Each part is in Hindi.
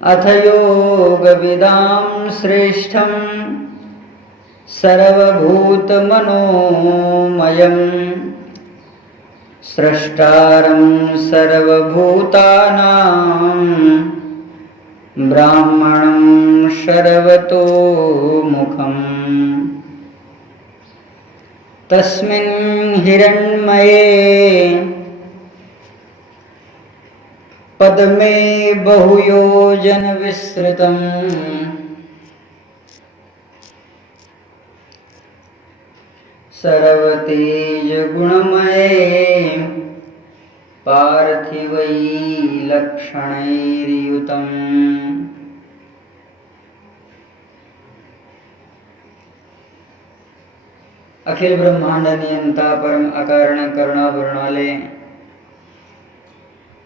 अथ योगविदां श्रेष्ठं सर्वभूतमनोमयं स्रष्टारं सर्वभूतानां ब्राह्मणं सर्वतोमुखम् तस्मिन् हिरण्मये पद्मे बहुयोजन विस्तृतम् सर्वतेज गुणमये पार्थिवैलक्षणैर्युतम्। अखिल ब्रह्मांड नियंता परम अकारण करुणा वर्णालय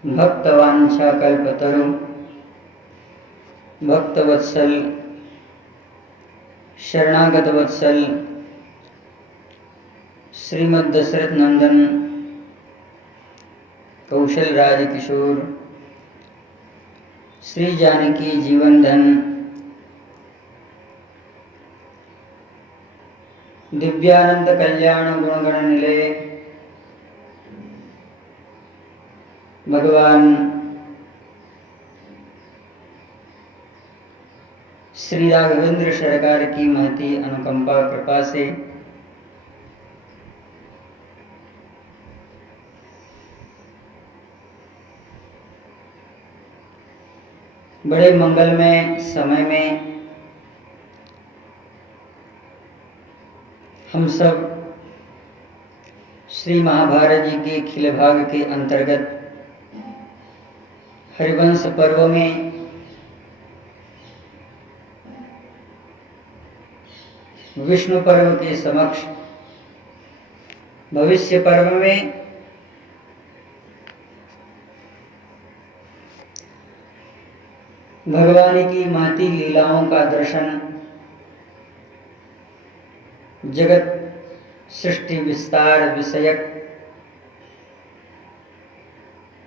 भक्तवांछा कल्पतरु भक्तवत्सल शरणागत वत्सल श्रीमद् दशरथ नंदन कौशल राज किशोर श्री जानकी जीवन धन दिव्यानंद कल्याण गुणगण निलय भगवान श्री राघवेंद्र सरकार की महती अनुकंपा कृपा से बड़े मंगलमय समय में हम सब श्री महाभारत जी के खिल भाग के अंतर्गत हरिवंश पर्व में विष्णु पर्व के समक्ष भविष्य पर्व में भगवान की महती लीलाओं का दर्शन जगत सृष्टि विस्तार विषयक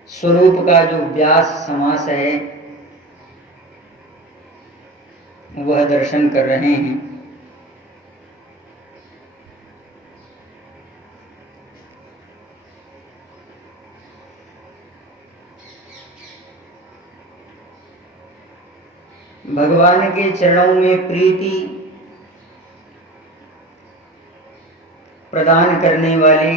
स्वरूप का जो व्यास समास है वह दर्शन कर रहे हैं। भगवान के चरणों में प्रीति प्रदान करने वाली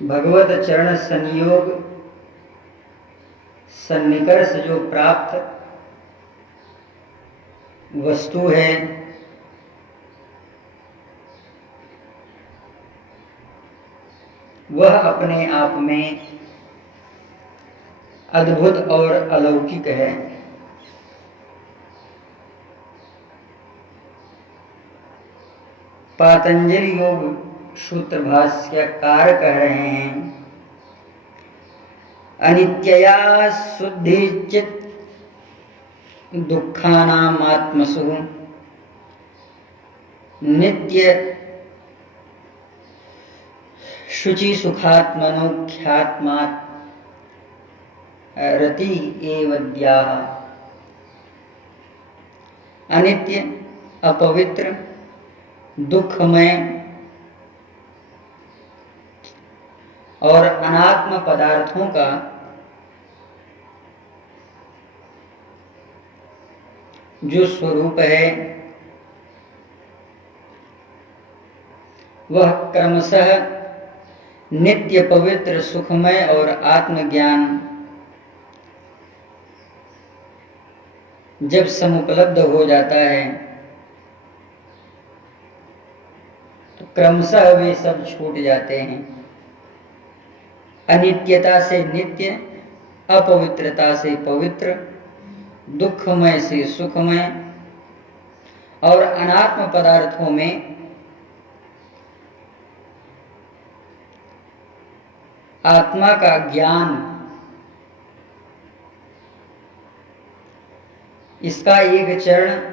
भगवत चरण संयोग सन्निकर्ष जो प्राप्त वस्तु है वह अपने आप में अद्भुत और अलौकिक है। पातंजलि योग सूत्र भाष्यकार कह रहे हैं अनित्यया शुद्धि चित दुखानाम आत्मसु नित्य शुचि सुखात्मनोख्यात्मात् रति एवद्याः। अनित्य अपवित्र दुखमय और अनात्म पदार्थों का जो स्वरूप है वह क्रमशः नित्य पवित्र सुखमय और आत्मज्ञान जब समुपलब्ध हो जाता है तो क्रमशः वे सब छूट जाते हैं। अनित्यता से नित्य, अपवित्रता से पवित्र, दुखमय से सुखमय और अनात्म पदार्थों में आत्मा का ज्ञान, इसका एक चरण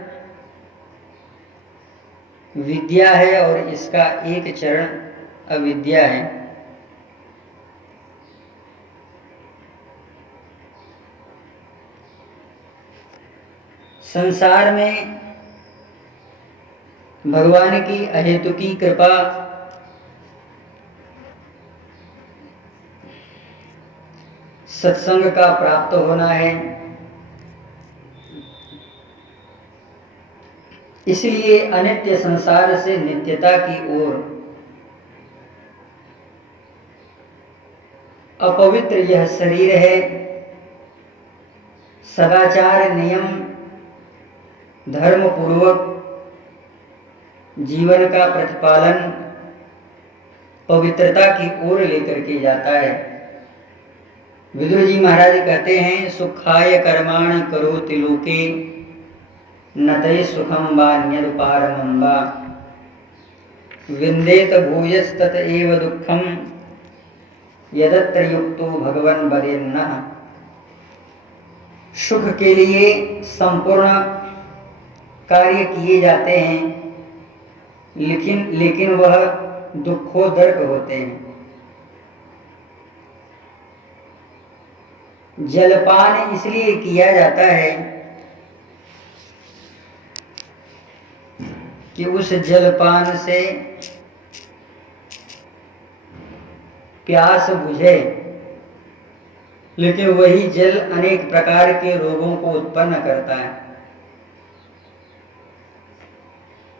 विद्या है और इसका एक चरण अविद्या है। संसार में भगवान की अहेतुकी कृपा सत्संग का प्राप्त होना है। इसलिए अनित्य संसार से नित्यता की ओर अपवित्र यह शरीर है। सदाचार नियम धर्म पूर्वक जीवन का प्रतिपालन पवित्रता की ओर लेकर के जाता है। विदुर जी महाराज कहते हैं, सुखाय कर्माणि करोति लोके नतै सुखम वा न्यदुपारमं वा विन्देत भूयस्तत एव दुःखम यदत्र युक्तो भगवन् वरेण्यः। सुख के लिए संपूर्ण कार्य किए जाते हैं, लेकिन वह दुखोदर्क होते हैं। जलपान इसलिए किया जाता है कि उस जलपान से प्यास बुझे, लेकिन वही जल अनेक प्रकार के रोगों को उत्पन्न करता है।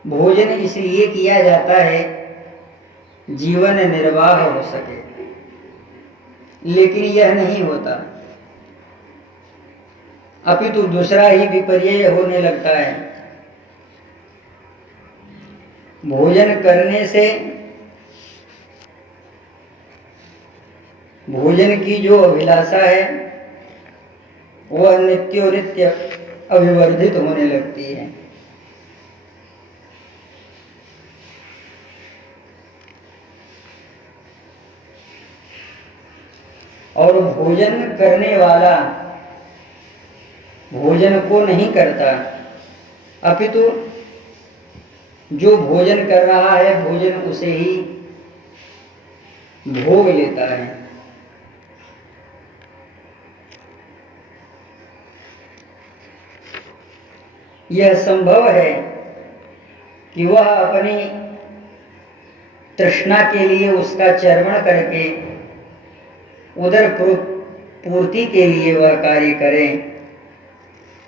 भोजन इसलिए किया जाता है जीवन निर्वाह हो सके, लेकिन यह नहीं होता, अपितु दूसरा ही विपर्यय होने लगता है। भोजन करने से भोजन की जो अभिलाषा है वह नित्योनित्य अभिवर्धित होने लगती है। और भोजन करने वाला भोजन को नहीं करता, अपितु जो भोजन कर रहा है भोजन उसे ही भोग लेता है। यह संभव है कि वह अपनी तृष्णा के लिए उसका चर्वण करके उदर पूर्ति के लिए वह कार्य करे,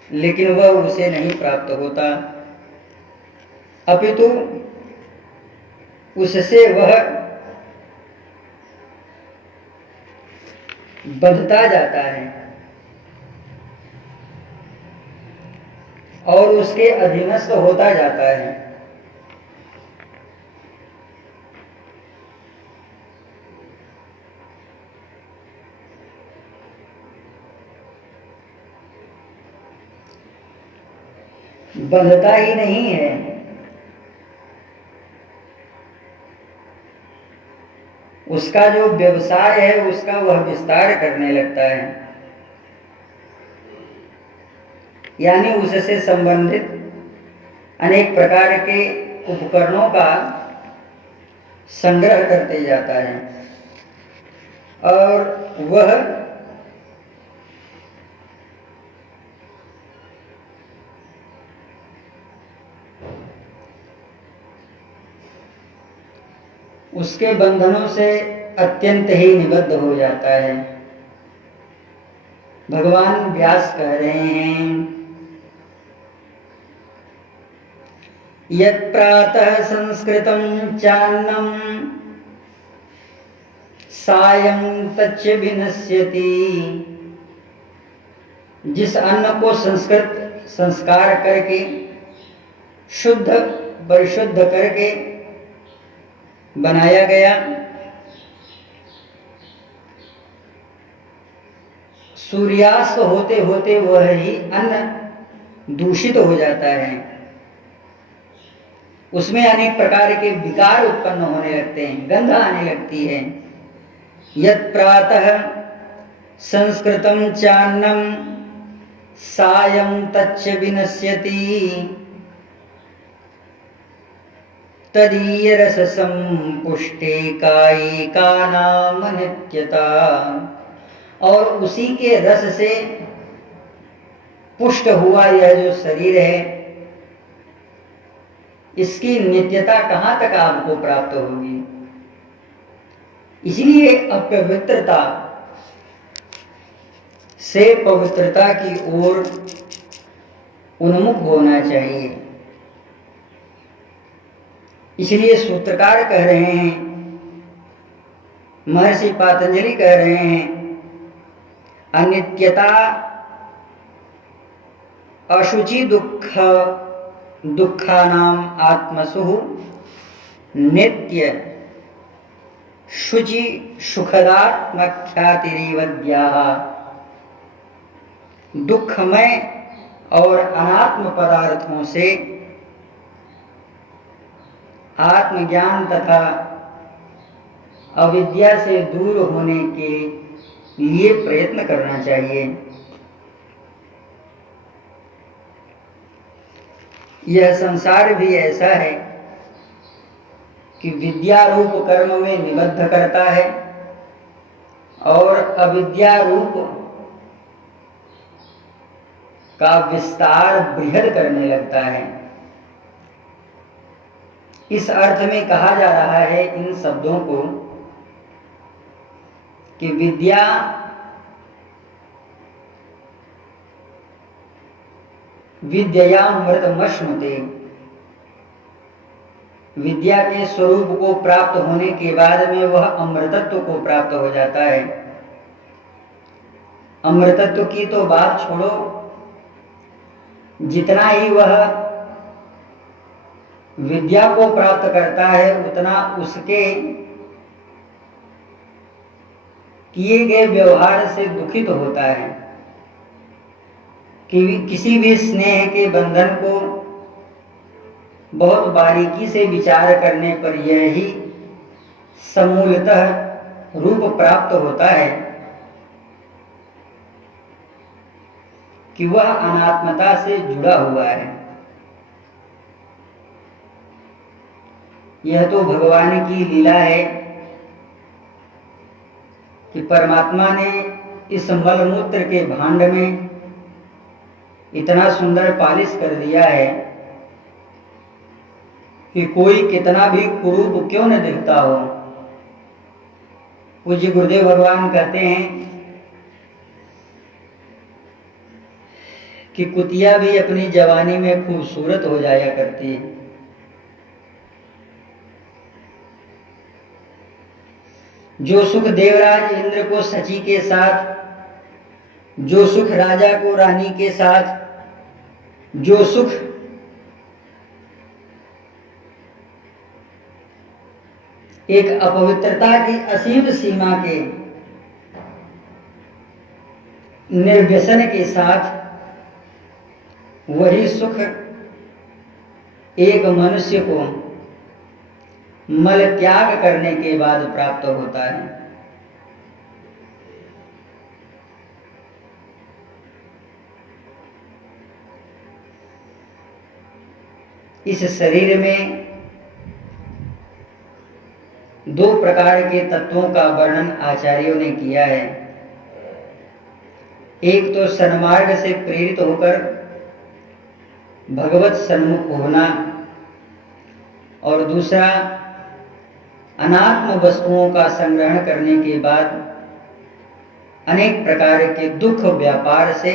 लेकिन वह उसे नहीं प्राप्त होता, अपितु उससे वह बंधता जाता है और उसके अधीनस्थ होता जाता है। बंधता ही नहीं है, उसका जो व्यवसाय है उसका वह विस्तार करने लगता है, यानी उससे संबंधित अनेक प्रकार के उपकरणों का संग्रह करते जाता है और वह उसके बंधनों से अत्यंत ही निबद्ध हो जाता है। भगवान व्यास कह रहे हैं, यत् प्रातः संस्कृतं चान्नं सायं तच्च विनश्यति। जिस अन्न को संस्कार करके शुद्ध परिशुद्ध करके बनाया गया, सूर्यास्त होते होते वह ही अन्न दूषित हो जाता है, उसमें अनेक प्रकार के विकार उत्पन्न होने लगते हैं, गंध आने लगती है। यत् प्रातः संस्कृतं चान्नं सायं तच्च विनश्यति तदीय रस संपुष्टे कायिका नाम नित्यता। और उसी के रस से पुष्ट हुआ यह जो शरीर है, इसकी नित्यता कहां तक आपको प्राप्त होगी। इसलिए अपवित्रता से पवित्रता की ओर उन्मुख होना चाहिए। इसलिए सूत्रकार कह रहे हैं, महर्षि पातंजलि कह रहे हैं, अनित्यता अशुचि दुखानाम आत्मसु नित्य शुचि सुखदात्मख्यातिरिवद्याः। दुखमय और अनात्म पदार्थों से आत्मज्ञान तथा अविद्या से दूर होने के लिए प्रयत्न करना चाहिए। यह संसार भी ऐसा है कि विद्या रूप कर्म में निबद्ध करता है और अविद्या रूप का विस्तार बृहद करने लगता है। इस अर्थ में कहा जा रहा है इन शब्दों को कि विद्या विद्यामृतमश्नुते, विद्या के स्वरूप को प्राप्त होने के बाद में वह अमृतत्व को प्राप्त हो जाता है। अमृतत्व की तो बात छोड़ो, जितना ही वह विद्या को प्राप्त करता है उतना उसके किए गए व्यवहार से दुखित होता है। कि किसी भी स्नेह के बंधन को बहुत बारीकी से विचार करने पर यह ही समूलतः रूप प्राप्त होता है कि वह अनात्मता से जुड़ा हुआ है। यह तो भगवान की लीला है कि परमात्मा ने इस मलमूत्र के भांड में इतना सुंदर पालिश कर दिया है कि कोई कितना भी कुरूप क्यों न दिखता हो। पूज्य गुरुदेव भगवान कहते हैं कि कुतिया भी अपनी जवानी में खूबसूरत हो जाया करती है। जो सुख देवराज इंद्र को सची के साथ, जो सुख राजा को रानी के साथ, जो सुख एक अपवित्रता की असीम सीमा के निर्व्यसन के साथ, वही सुख एक मनुष्य को मल त्याग करने के बाद प्राप्त होता है। इस शरीर में दो प्रकार के तत्वों का वर्णन आचार्यों ने किया है। एक तो सन्मार्ग से प्रेरित होकर भगवत सन्मुख होना, और दूसरा अनात्म वस्तुओं का संग्रहण करने के बाद अनेक प्रकार के दुख व्यापार से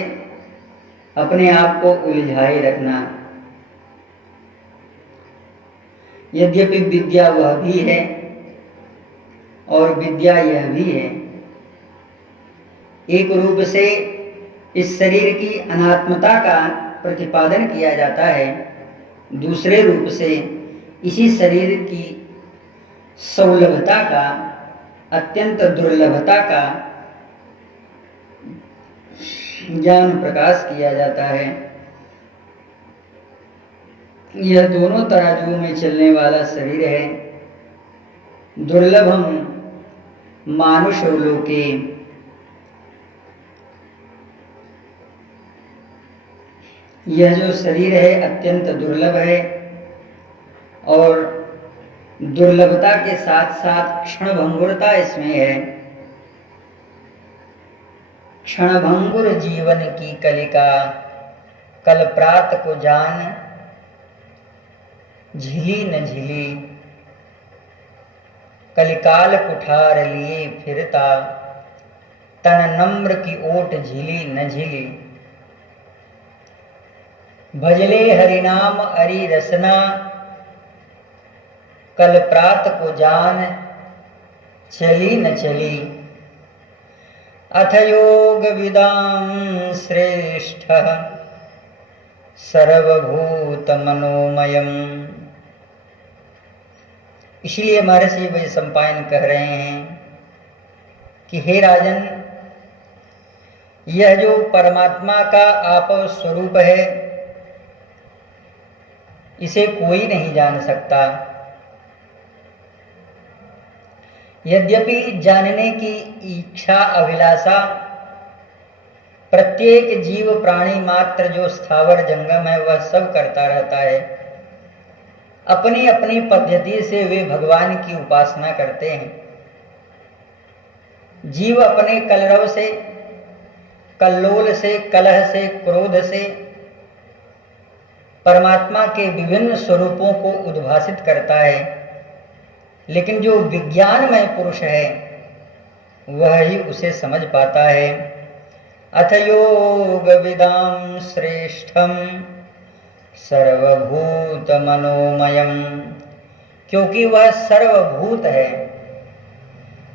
अपने आप को उलझाए रखना। यद्यपि विद्या वह भी है और विद्या यह भी है। एक रूप से इस शरीर की अनात्मता का प्रतिपादन किया जाता है, दूसरे रूप से इसी शरीर की सौलभता का, अत्यंत दुर्लभता का ज्ञान प्रकाश किया जाता है। यह दोनों तराजुओं में चलने वाला शरीर है। दुर्लभम मानुष लोके, यह जो शरीर है अत्यंत दुर्लभ है, और दुर्लभता के साथ साथ क्षणभंगुरता इसमें है। क्षणभंगुर जीवन की कलिका कल प्रात को जान झिली न झिली, कलिकाल कुठार लिए फिरता, तन नम्र की ओट झिली न झिली। भजले हरिनाम अरि रसना, कल प्रात को जान चली न चली। अथ योग विदाम श्रेष्ठ सर्वभूत मनोमयम। इसलिए महर्षि वैशंपायन कह रहे हैं कि हे राजन, यह जो परमात्मा का आपव स्वरूप है, इसे कोई नहीं जान सकता। यद्यपि जानने की इच्छा अभिलाषा प्रत्येक जीव प्राणी मात्र जो स्थावर जंगम है वह सब करता रहता है। अपनी अपनी पद्धति से वे भगवान की उपासना करते हैं। जीव अपने कलरव से, कल्लोल से, कलह से, क्रोध से परमात्मा के विभिन्न स्वरूपों को उद्भासित करता है, लेकिन जो विज्ञानमय पुरुष है वह ही उसे समझ पाता है। अथ योग विदाम श्रेष्ठम सर्वभूत मनोमयम, क्योंकि वह सर्वभूत है।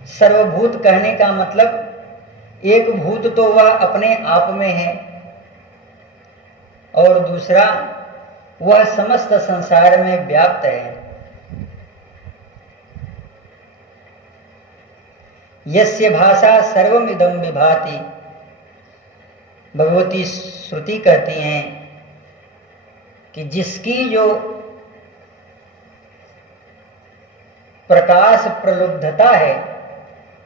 सर्वभूत कहने का मतलब एक भूत तो वह अपने आप में है और दूसरा वह समस्त संसार में व्याप्त है। यस्य भाषा सर्वमिदं विभाति, भगवती श्रुति कहती हैं कि जिसकी जो प्रकाश प्रलुब्धता है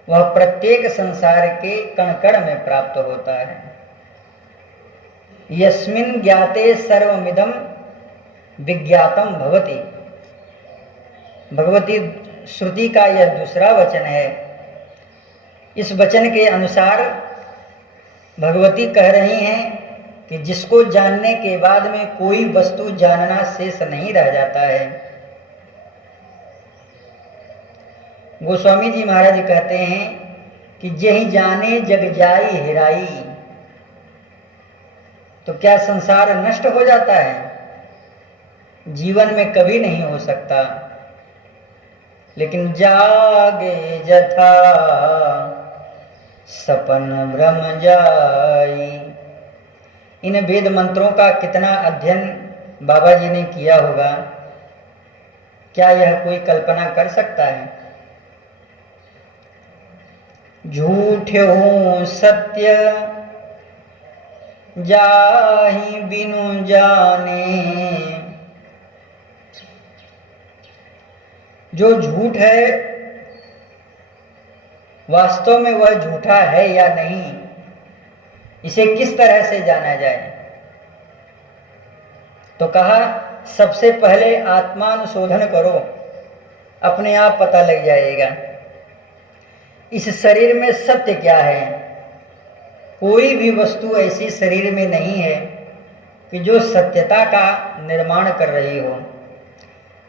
वह प्रत्येक संसार के कण कण में प्राप्त होता है। यस्मिन् ज्ञाते सर्वमिदं विज्ञातम भवति, भगवती श्रुति का यह दूसरा वचन है। इस वचन के अनुसार भगवती कह रही हैं कि जिसको जानने के बाद में कोई वस्तु जानना शेष नहीं रह जाता है। गोस्वामी जी महाराज कहते हैं कि जेहि जाने जग जाई हेराई, तो क्या संसार नष्ट हो जाता है? जीवन में कभी नहीं हो सकता। लेकिन जागे जथा सपन भ्रम जाई, इन वेद मंत्रों का कितना अध्ययन बाबा जी ने किया होगा, क्या यह कोई कल्पना कर सकता है? झूठ हूँ सत्य जाहि बिनु जाने, जो झूठ है वास्तव में वह झूठा है या नहीं, इसे किस तरह से जाना जाए? तो कहा सबसे पहले आत्मानुशोधन करो, अपने आप पता लग जाएगा इस शरीर में सत्य क्या है। कोई भी वस्तु ऐसी शरीर में नहीं है कि जो सत्यता का निर्माण कर रही हो।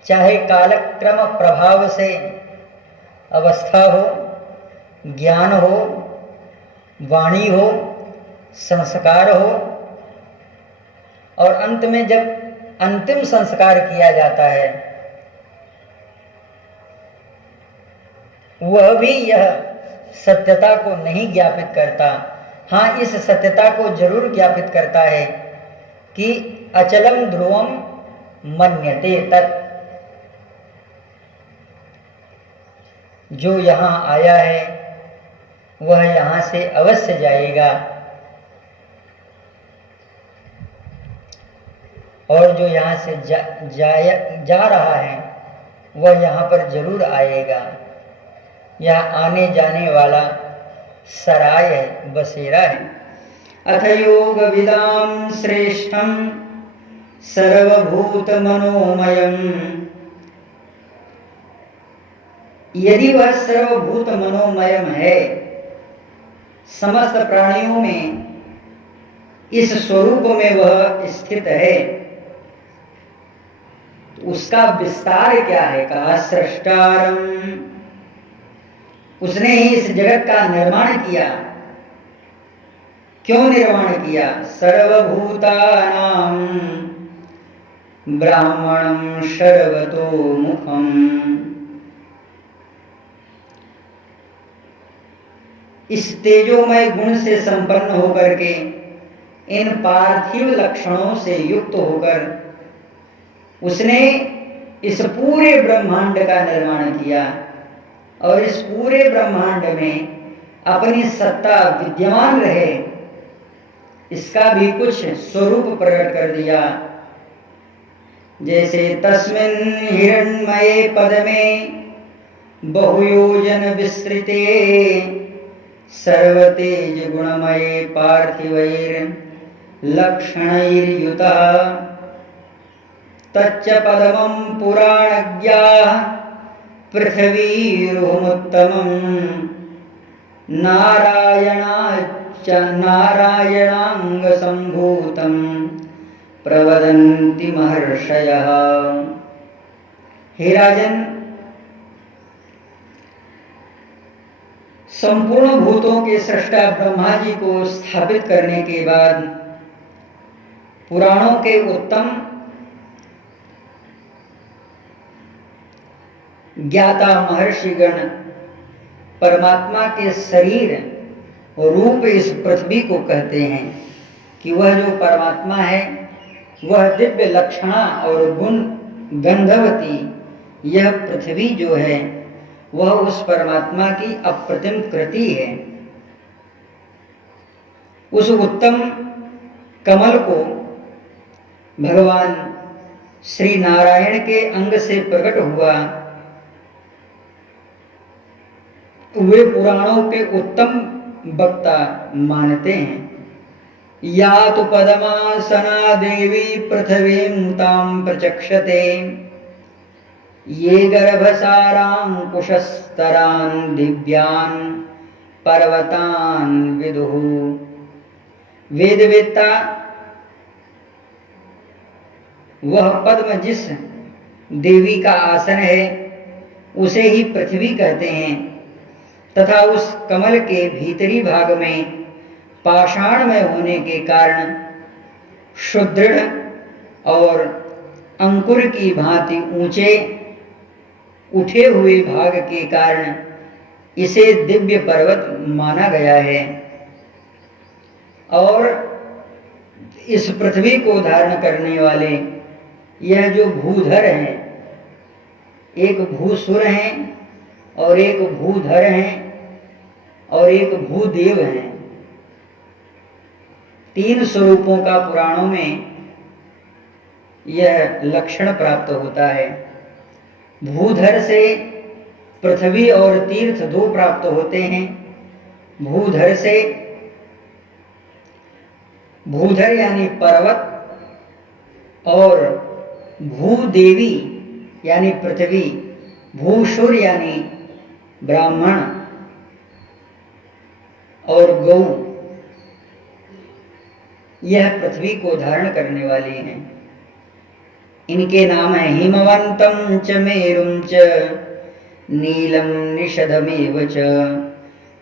चाहे कालक्रम प्रभाव से अवस्था हो, ज्ञान हो, वाणी हो, संस्कार हो, और अंत में जब अंतिम संस्कार किया जाता है वह भी यह सत्यता को नहीं ज्ञापित करता। हाँ, इस सत्यता को जरूर ज्ञापित करता है कि अचलम ध्रुवम मन्यते तत्, जो यहाँ आया है वह यहाँ से अवश्य जाएगा, और जो यहाँ से जा रहा है वह यहाँ पर जरूर आएगा। यह आने जाने वाला सराय है, बसेरा है। अथ योग विदाम श्रेष्ठम सर्वभूत मनोमयम, यदि वह सर्वभूत मनोमयम है, समस्त प्राणियों में इस स्वरूप में वह स्थित है। उसका विस्तार क्या है? कहा सृष्टारम, उसने ही इस जगत का निर्माण किया। क्यों निर्माण किया? सर्वभूतानां ब्राह्मणं सर्वतोमुखम्, इस तेजोमय गुण से संपन्न होकर के, इन पार्थिव लक्षणों से युक्त होकर उसने इस पूरे ब्रह्मांड का निर्माण किया और इस पूरे ब्रह्मांड में अपनी सत्ता विद्यमान रहे, इसका भी कुछ स्वरूप प्रकट कर दिया। जैसे तस्मिन् हिरण्मये पद्मे बहुयोजन विस्तृते सर्वतेज गुणमये पार्थिवैर लक्षणैर्युतः तच्च पदमं पुराणज्ञाः पृथ्वीरुहमुत्तमं नारायणांगसंभूतं प्रवदन्ति महर्षयः। हे राजन, संपूर्ण भूतों के सृष्टा ब्रह्मा जी को स्थापित करने के बाद पुराणों के उत्तम ज्ञाता महर्षिगण परमात्मा के शरीर रूप इस पृथ्वी को कहते हैं कि वह जो परमात्मा है वह दिव्य लक्षणा और गुण गंधवती, यह पृथ्वी जो है वह उस परमात्मा की अप्रतिम कृति है। उस उत्तम कमल को भगवान श्री नारायण के अंग से प्रकट हुआ। वे पुराणों के उत्तम वक्ता मानते हैं। या तो पद्मासना देवी पृथ्वीं तां प्रचक्षते, ये गर्भसारांकुशस्तरान् दिव्यान् पर्वतान् विदुः। वेदवेत्ता वह पद्म जिस देवी का आसन है उसे ही पृथ्वी कहते हैं, तथा उस कमल के भीतरी भाग में पाषाण में होने के कारण सुदृढ़ और अंकुर की भांति ऊंचे उठे हुए भाग के कारण इसे दिव्य पर्वत माना गया है। और इस पृथ्वी को धारण करने वाले यह जो भूधर हैं, एक भूसुर हैं और एक भूधर हैं और एक भूदेव हैं। तीन स्वरूपों का पुराणों में यह लक्षण प्राप्त होता है। भूधर से पृथ्वी और तीर्थ दो प्राप्त होते हैं। भूधर से, भूधर यानी पर्वत, और भूदेवी यानी पृथ्वी, भूसुर यानी ब्राह्मण और गौ, यह पृथ्वी को धारण करने वाली हैं। इनके नाम है हिमवंतं च मेरुं च नीलं निषधमेव च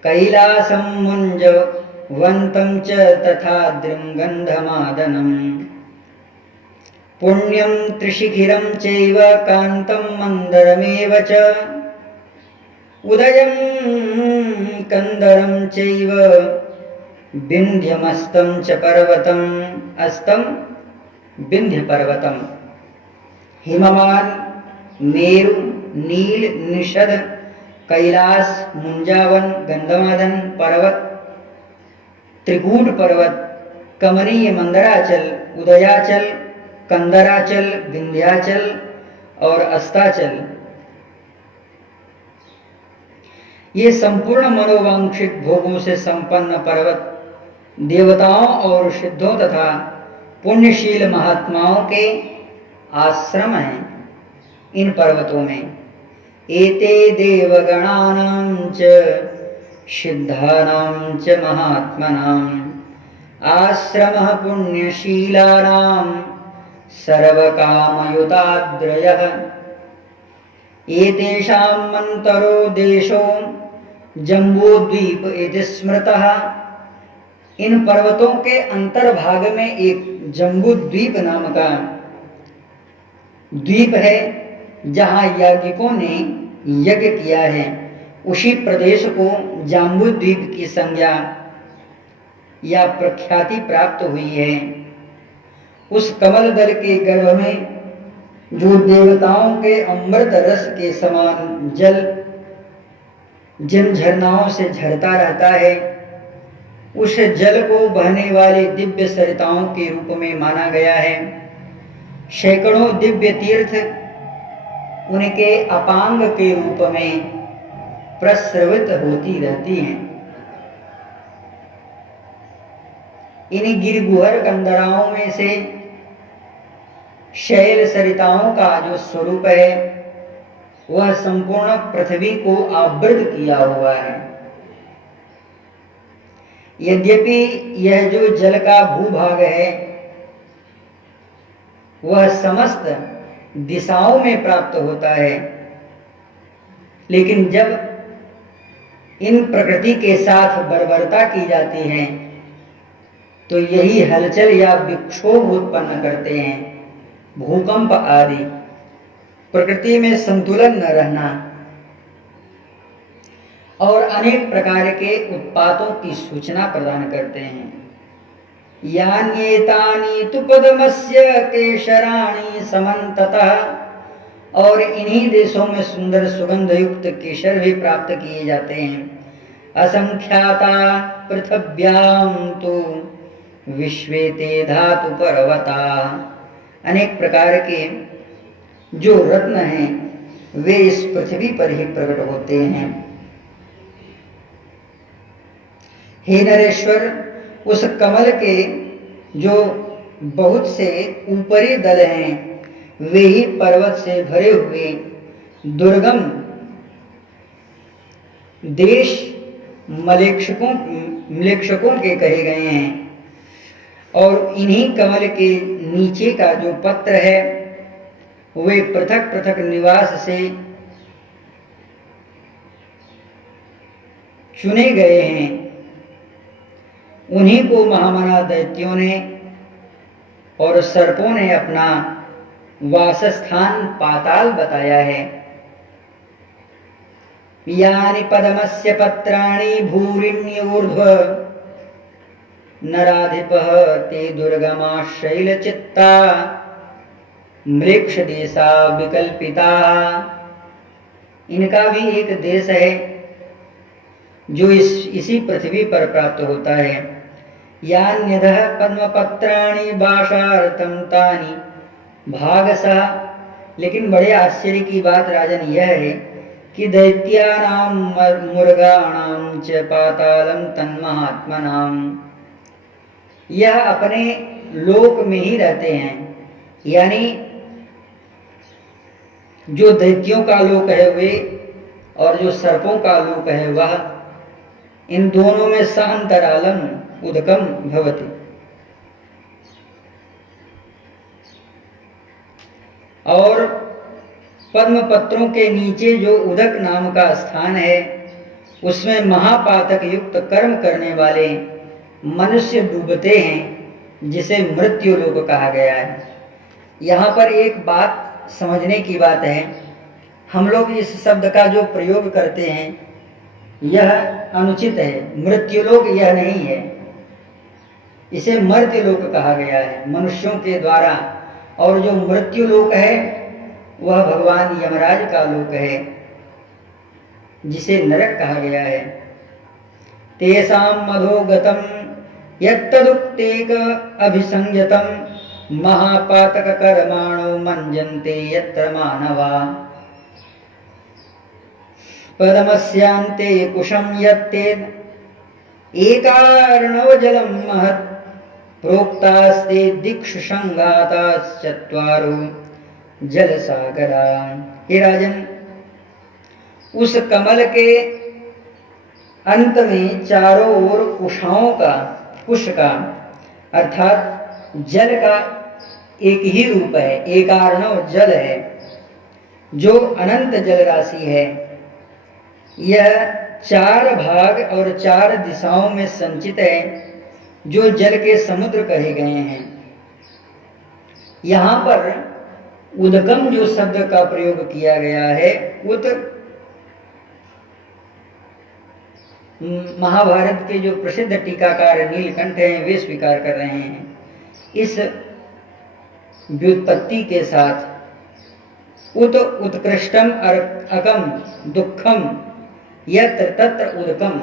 कैलासं मुञ्जवन्तं च तथाद्रिं गन्धमादनम् पुण्यं त्रिशिखिरं चैव कान्तं मन्दरमेव च उदयं कन्दरं चैव विन्ध्यमस्तं च पर्वतम् अस्तं विन्ध्य पर्वतम्। हिमवान, मेरु, नील, निषद, कैलास, मुंजावन, गंधमादन पर्वत, त्रिकूट पर्वत, कमनीय मंदराचल, उदयाचल, कंदराचल, विंध्याचल और अस्ताचल, ये संपूर्ण मनोवांक्षित भोगों से संपन्न पर्वत देवताओं और सिद्धों तथा पुण्यशील महात्माओं के आश्रम हैं। इन पर्वतों में एते देवगणानां च सिद्धानां च महात्मनां आश्रमः पुण्यशीलानां सर्वकामयुताद्रयः एतेषां मन्तरो देशो जम्बूद्वीप इति स्मृतः। इन पर्वतों के अंतर्भाग में एक जम्बूद्वीप नाम का द्वीप है जहां याज्ञिकों ने यज्ञ किया है। उसी प्रदेश को जम्बूद्वीप की संज्ञा या प्रख्याति प्राप्त हुई है। उस कमल दल के गर्भ में जो देवताओं के अमृत रस के समान जल जिन झरनाओं से झरता रहता है, उस जल को बहने वाली दिव्य सरिताओं के रूप में माना गया है। सैकड़ों दिव्य तीर्थ उनके अपांग के रूप में प्रस्रवित होती रहती हैं। इन गिरगुहर कंदराओं में से शैल सरिताओं का जो स्वरूप है वह संपूर्ण पृथ्वी को आवृत किया हुआ है। यद्यपि यह जो जल का भूभाग है वह समस्त दिशाओं में प्राप्त होता है, लेकिन जब इन प्रकृति के साथ बर्बरता की जाती है तो यही हलचल या विक्षोभ उत्पन्न करते हैं। भूकंप आदि प्रकृति में संतुलन न रहना और अनेक प्रकार के उत्पातों की सूचना प्रदान करते हैं। यान्येतानि तु पद्मस्य केशराणि समन्ततः, और इन्हीं देशों में सुंदर सुगंध युक्त केशर भी प्राप्त किए जाते हैं। असंख्याता पृथिव्यां तो विश्वे ते धातु पर्वता, अनेक प्रकार के जो रत्न हैं वे इस पृथ्वी पर ही प्रकट होते हैं। हे नरेश्वर, उस कमल के जो बहुत से ऊपरी दल हैं वे ही पर्वत से भरे हुए दुर्गम देश मलेक्षकों के कहे गए हैं, और इन्हीं कमल के नीचे का जो पत्र है वे पृथक पृथक निवास से चुने गए हैं। उन्हीं को महामना दैत्यों ने और सर्पों ने अपना वासस्थान पाताल बताया है। यानि पद्मस्य पत्राणि भूरिण्यूर्ध्व नराधिपः ते दुर्गमा शैलचित्ता मृक्ष देशा विकल्पिता। इनका भी एक देश है जो इसी पृथ्वी पर प्राप्त होता है। यान्यधः पद्मपत्राणि भाषार्थं तानि भागसः। लेकिन बड़े आश्चर्य की बात राजन यह है कि दैत्यानां मुर्गाणां च पातालं तन्महात्मनां, यह अपने लोक में ही रहते हैं। यानी जो दैत्यों का लोक है वे और जो सर्पों का लोक है वह, इन दोनों में सान्तरालम उदकम भवति। और पद्म पत्रों के नीचे जो उदक नाम का स्थान है उसमें महापातक युक्त कर्म करने वाले मनुष्य डूबते हैं, जिसे मृत्यु लोक कहा गया है। यहाँ पर एक बात समझने की बात है, हम लोग इस शब्द का जो प्रयोग करते हैं यह अनुचित है। मृत्युलोक यह नहीं है, इसे मर्त्यलोक कहा गया है मनुष्यों के द्वारा, और जो मृत्युलोक है वह भगवान यमराज का लोक है जिसे नरक कहा गया है। तेषां मधोगतं यत्तदुक्तेक अभिसंयतं महापातक कर्माणो मञ्जन्ते यत्र मानवा। पद्मस्यान्ते कुशं यत्तेन एकार्णव जलं महत् प्रोक्तास्ते दिक्षु संघाताश्चत्वारो जलसागरा। हे राजन, उस कमल के अंत में चारों ओर कुश का अर्थात जल का एक ही रूप है, एकार्णव जल है, जो अनंत जल राशि है। यह 4 भाग और 4 दिशाओं में संचित है, जो जल के समुद्र कहे गए हैं। यहाँ पर उदगम जो शब्द का प्रयोग किया गया है, उत महाभारत के जो प्रसिद्ध टीकाकार नीलकंठ हैं वे स्वीकार कर रहे हैं। इस व्युत्पत्ति के साथ उत उत्कृष्टम अकम दुखम यत्र तत्र उदकम,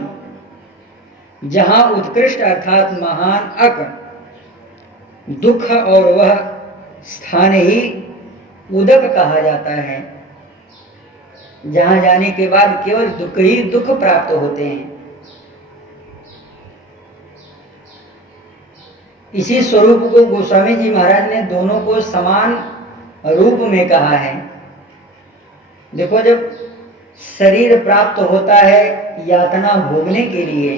जहां उत्कृष्ट अर्थात महान अक दुख और वह स्थान ही उदक कहा जाता है, जहां जाने के बाद केवल दुख ही दुख प्राप्त होते हैं। इसी स्वरूप को गोस्वामी जी महाराज ने दोनों को समान रूप में कहा है। देखो, जब शरीर प्राप्त होता है यातना भोगने के लिए,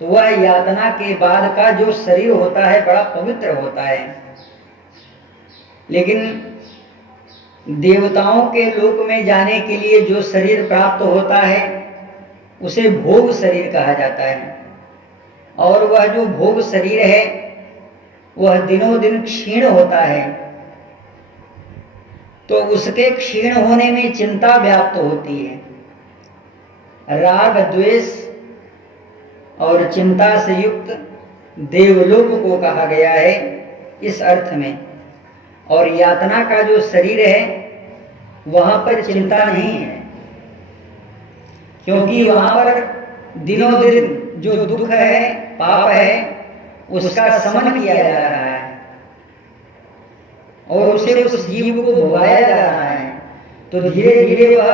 तो वह यातना के बाद का जो शरीर होता है बड़ा पवित्र होता है। लेकिन देवताओं के लोक में जाने के लिए जो शरीर प्राप्त होता है उसे भोग शरीर कहा जाता है। और वह जो भोग शरीर है वह दिनों दिन क्षीण होता है, तो उसके क्षीण होने में चिंता व्याप्त होती है। राग द्वेष और चिंता से युक्त देवलोक को कहा गया है इस अर्थ में। और यातना का जो शरीर है वहां पर चिंता नहीं है, क्योंकि वहां पर दिनों दिन जो दुख है, पाप है, उसका समन किया जा रहा है और उसे उस जीव को भोगाया जा रहा है। तो धीरे धीरे वह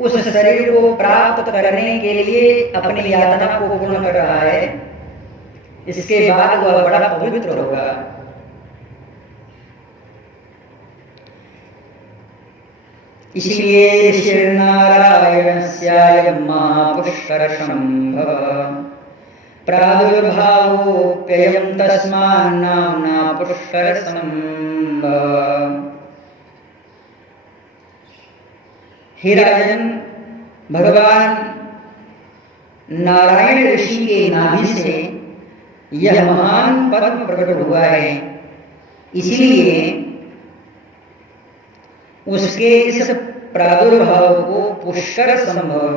उस शरीर को प्राप्त करने के लिए अपनी यातना को पूर्ण कर रहा है। इसके बाद वह बड़ा पवित्र होगा। इसलिए श्रीनारायणस्यायं महापुष्करशंभव प्रादुर्भावोऽप्ययं तस्मान्नाम्ना पुष्करशंभव। हे राजन, भगवान नारायण ऋषि के नाभि से यह महान पद्म प्रकट हुआ है, इसलिए उसके इस प्रादुर्भाव को पुष्कर संभव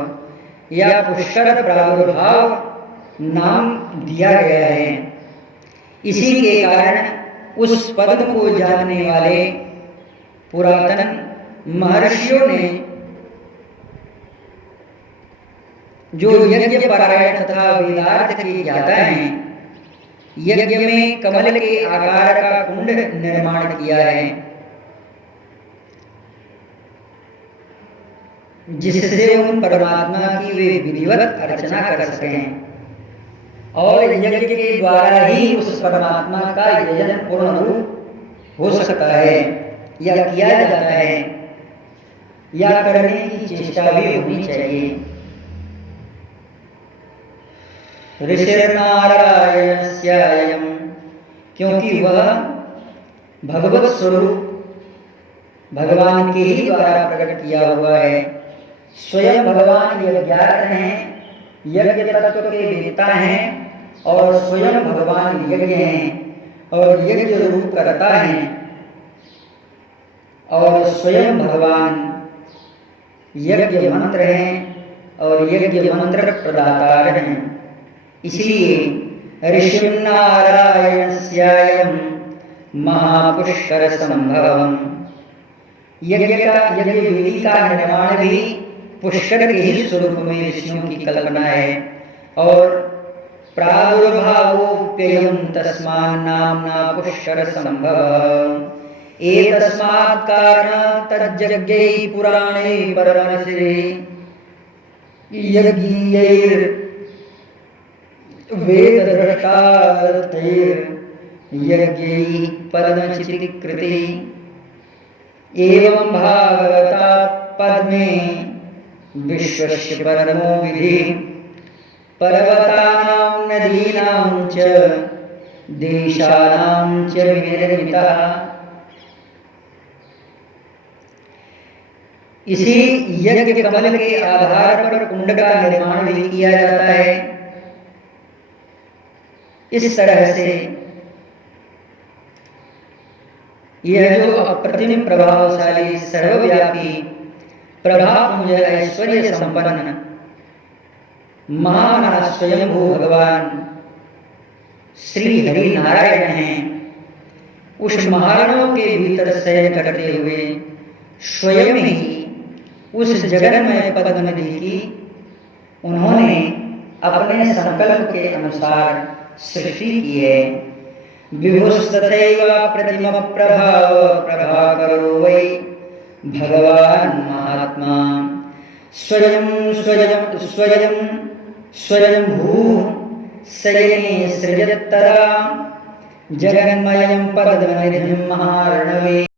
या पुष्कर प्रादुर्भाव नाम दिया गया है। इसी के कारण उस पद्म को जानने वाले पुरातन महर्षियों ने जो यज्ञ पारायण तथा वेदार्थ के ज्ञाता हैं, यज्ञ में कमल के आकार का कुंड निर्माण किया है, जिससे उन परमात्मा की वे विधिवत अर्चना कर सकें और यज्ञ के द्वारा ही उस परमात्मा का यजन पूर्ण रूप हो सकता है या किया जाता है या करने की चेष्टा भी होनी चाहिए। ऋषिर्नारायणस्यायं, क्योंकि वह भगवत स्वरूप भगवान के ही द्वारा प्रकट किया हुआ है। स्वयं भगवान यज्ञार्थ हैं, यज्ञ तत्व के वेता हैं और स्वयं भगवान यज्ञ हैं और यज्ञ रूप करता हैं और स्वयं भगवान यज्ञ मंत्र हैं और यज्ञ मंत्र प्रदातार हैं। इसलिए ऋषिर्नारायणस्यायं महापुष्कर संभवम्, यज्ञ वेदी का निर्माण भी पुष्कर के ही स्वरूप में ऋषियों की कल्पना है। और प्रादुर्भावोऽप्ययं तस्मान्नाम्ना पुष्कर संभव एतस्मात् कारणात् तज्जज्ञै पुराणे परमर्षे यज्ञैर्वेदद्रष्टार्थैर्यज्ञैः पद्मचित्कृते एवं भागवता पद्मे विश्वस्य परमो विधि पर्वतानां नदीनां च देशानां च विनिर्मितः। इसी यज्ञ कमल के आधार पर कुंड का निर्माण भी किया जाता है। इस तरह से यह जो अप्रतिम प्रभावशाली सर्वव्यापी प्रभापुंज ऐश्वर्य संपन्न महामना स्वयंभू भगवान श्री हरि नारायण हैं, उस महारणों के भीतर शयन करते हुए स्वयं ही उस जगन्मय पद्मनिधि की उन्होंने अपने संकल्प के अनुसार सृष्टि की है। विभुस्तथैव प्रतिम प्रभाव प्रभाकरो वै भगवान महात्मा स्वयं स्वयं स्वयं स्वयंभू शयने सृजत्तदा जगन्मयं पद्मनिधिं महार्णवे।